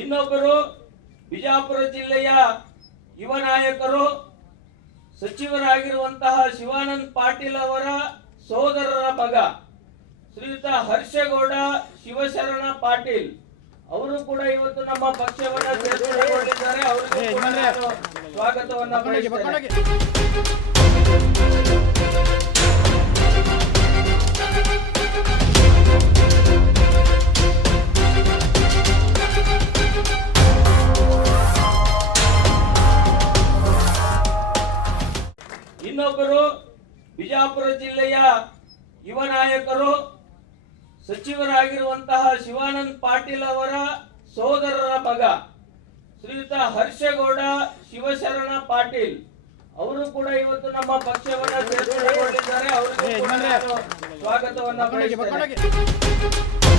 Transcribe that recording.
ಇನ್ನೊಬ್ಬರು ಬಿಜಾಪುರ ಜಿಲ್ಲೆಯ ಯುವ ನಾಯಕರು ಸಚಿವರಾಗಿರುವಂತಹ ಶಿವಾನಂದ್ ಪಾಟೀಲ್ ಅವರ ಸೋದರರ ಮಗ ಶ್ರೀಯುತ ಹರ್ಷಗೌಡ ಶಿವಶರಣ ಪಾಟೀಲ್. ಅವರು ಕೂಡ ಇವತ್ತು ನಮ್ಮ ಪಕ್ಷವನ್ನ ಸೇರ್ಪಡೆಗೊಂಡಿದ್ದಾರೆ. ಅವರಿಗೆ ಸ್ವಾಗತವನ್ನು ನಾನು ಸ್ವಾಗತವನ್ನ ಇನ್ನೊಬ್ಬರು ಬಿಜಾಪುರ ಜಿಲ್ಲೆಯ ಯುವ ನಾಯಕರು ಸಚಿವರಾಗಿರುವಂತಹ ಶಿವಾನಂದ್ ಪಾಟೀಲ್ ಅವರ ಸೋದರರ ಮಗ ಶ್ರೀಯುತ ಹರ್ಷಗೌಡ ಶಿವಶರಣ ಪಾಟೀಲ್ ಅವರು ಕೂಡ ಇವತ್ತು ನಮ್ಮ ಪಕ್ಷವನ್ನ ಸೇರ್ಪಡೆಗೊಂಡಿದ್ದಾರೆ ಅವರಿಗೆ ಸ್ವಾಗತವನ್ನ ಬಯಸ್ತೇನೆ